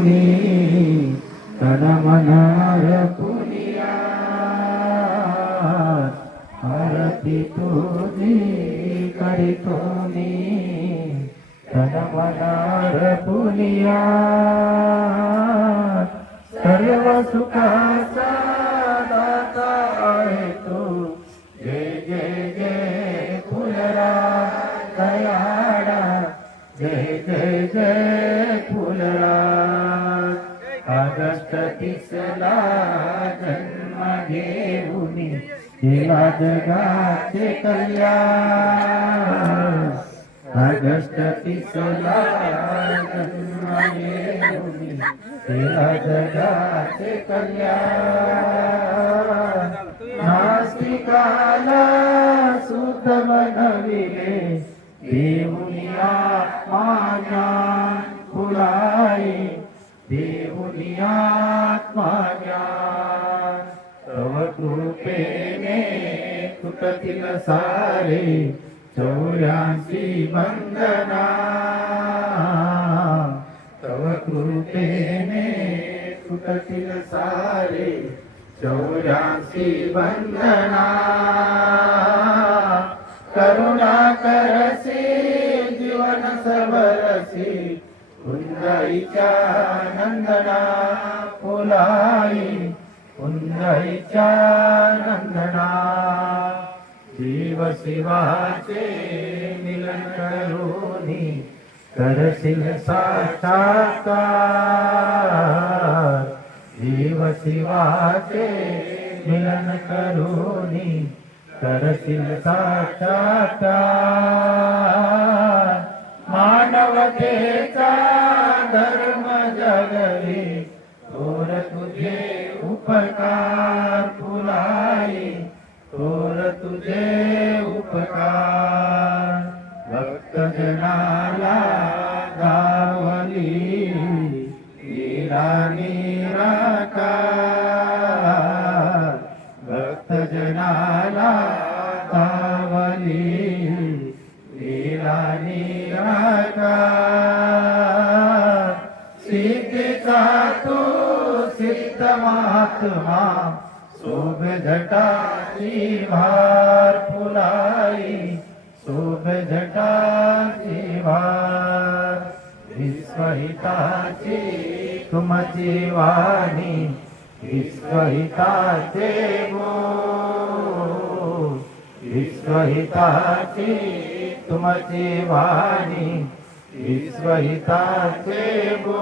करितोनी तन मन पुनिया आरती तुझी करितोनी तन मन पुनिया सर्व सुखाचा दाता आहे तू जय जय जय फुलराज दयाळा जय जय जय फुलराज ऑगस्ट 30 जन्म घेऊन केला जगाचे कल्याण ऑगस्ट 30 जन्म घेऊन केला जगाचे कल्याण नास्तिकाला सुध बनविले देऊनी आत्मा ज्ञान फुलाए देऊनी आत्मा ज्ञान तव कृपेने तुटतील सारे 84 बंधना तव कृपेने तुटतील सारे 84 बंधना करुणा करसी जीवन सबरसी कुंजाईच्या नंदना फुलाई कुंजाईच्या नंदना जीव शिवाचे मिलन करुनी करशील साक्षात्कार जीव शिवाचे मिलन करुनी करशील साक्षात्कार मानवतेचा धर्म जगली तोर तुझे उपकार फुलाई तोर तुझे उपकार भक्तजनाला गावली लीला निराकार भक्तजनाला गावली लीला निराकार सिद्धीचा तू सिद्ध महात्मा शोभ जटाची भार फुलाई शोभ जटाची भार विश्वहिताची तुमची वाणी विश्वहिताचे बोल विश्वहिताची तुमची वाणी विश्वहिताचे बोल